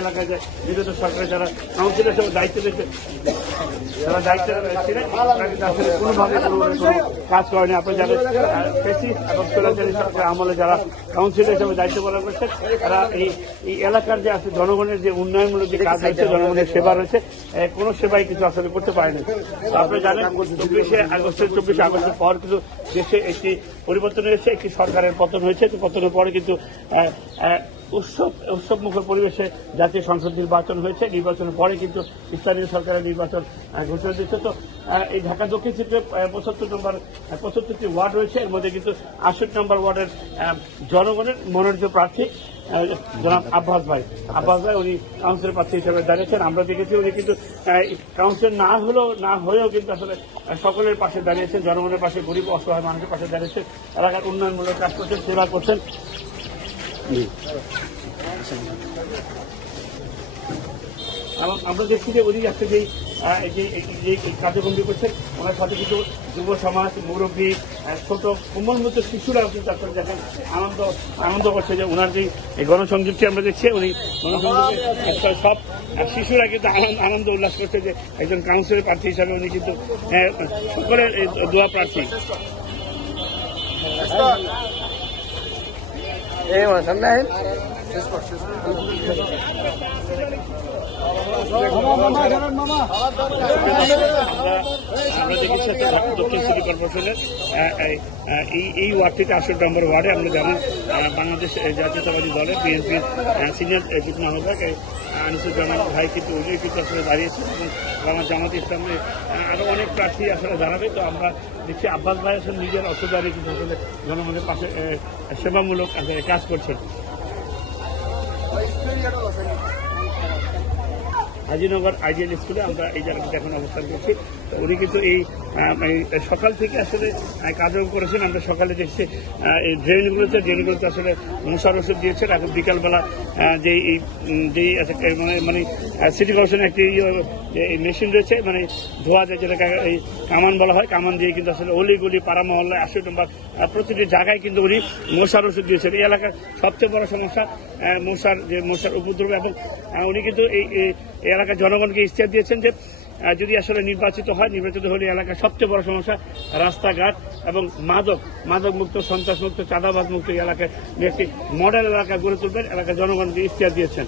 এলাকায় যে বিগত সরকারের যারা কাউন্সিলর হিসেবে দায়িত্ব দিয়েছে যারা দায়িত্ব ছিলেন তারা কিন্তু আসলে কোনোভাবে কোনো কাজ করেনি। আপনি যারা ফেসিস এবং সোলাচারী সরকার আমলে যারা কাউন্সিলর হিসেবে দায়িত্ব পালন করছেন তারা এই এলাকার যে আছে জনগণের যে উন্নয়নমূলক যে কাজ রয়েছে, জনগণের সেবা রয়েছে, কোনো সেবাই কিছু আসলে করতে পারেনি। আপনি জানেন 24শে আগস্টের পর কিন্তু দেশে একটি পরিবর্তন হয়েছে, একটি সরকারের পতন হয়েছে। পতনের পরে কিন্তু উৎসবমুখর পরিবেশে জাতীয় সংসদ নির্বাচন হয়েছে। নির্বাচনের পরে কিন্তু স্থানীয় সরকারের নির্বাচন ঘোষণা দিচ্ছে। তো এই ঢাকা দক্ষিণ সিটিতে 75টি ওয়ার্ড রয়েছে, এর মধ্যে কিন্তু 68 নম্বর ওয়ার্ডের জনগণের মনোনীত প্রার্থী জনাব আব্বাস ভাই উনি কাউন্সিলর প্রার্থী হিসেবে দাঁড়িয়েছেন। আমরা দেখেছি উনি কিন্তু কাউন্সিলর না হয়েও কিন্তু আসলে সকলের পাশে দাঁড়িয়েছেন, জনগণের পাশে, গরিব অসহায় মানুষের পাশে দাঁড়িয়েছেন, এলাকার উন্নয়নমূলক কাজ করছেন, সেবা করছেন। আমরা দেখছি যে উনি আজকে যে কার্যক্রমটি করছেন ওনার সাথে কিন্তু যুব সমাজ, মুরব্বী, ছোট কোমলমত শিশুরাও কিন্তু আসলে দেখেন আনন্দ করছে যে ওনার যে গণসংযোগটি আমরা দেখছি, উনি গণসংযোগে সব শিশুরা কিন্তু আনন্দ উল্লাস করছে যে একজন কাউন্সিলর প্রার্থী হিসাবে উনি কিন্তু সকলের দোয়া প্রার্থী। আমরা দেখেছি দক্ষিণ সিটি কর্পোরেশনের এই ওয়ার্ডটিতে 68 নম্বর ওয়ার্ডে আমরা যেমন বাংলাদেশ জাতীয়তাবাদী দলের বিএনপির সিনিয়র যুগ্ম আহ্বায়ক আনিসুজ্জামান ভাই কিন্তু উনি কিন্তু আসলে দাঁড়িয়েছেন এবং বাংলা জামাত ইসলামে আরও অনেক প্রার্থী আসলে দাঁড়াবে। তো আমরা দেখছি আব্বাস ভাই আসলে নিজের অর্থ দাঁড়িয়ে কিন্তু আসলে জনগণের পাশে সেবামূলক কাজ করছেন। হাজিনগর আইডিয়াল স্কুলে আমরা এই জায়গাটিতে এখন অবস্থান করছি। উনি কিন্তু এই সকাল থেকে আসলে কাজও করেছেন। আমরা সকালে দেখছি এই ড্রেনগুলোতে আসলে মশার ওষুধ দিয়েছেন। এখন বিকালবেলা মানে সিটি কর্পোরেশনের একটি মেশিন রয়েছে, মানে ধোয়া যায় যেটাকে এই কামান বলা হয়, কামান দিয়ে কিন্তু আসলে অলিগুলি পাড়া মহল্লায় 68 নম্বর প্রতিটি জায়গায় কিন্তু উনি মশার ওষুধ দিয়েছেন। এই এলাকার সবচেয়ে বড় সমস্যা মশার উপদ্রব, এবং উনি কিন্তু এই এলাকার জনগণকে ইশতেহার দিয়েছেন যে যদি আসলে নির্বাচিত হলে এলাকার সবচেয়ে বড় সমস্যা রাস্তাঘাট এবং মাদক মুক্ত, সন্ত্রাস মুক্ত, চাঁদাবাজ মুক্ত এলাকায় একটি মডেল এলাকা গড়ে তুলবেন, এলাকার জনগণকে ইশতেহার দিয়েছেন।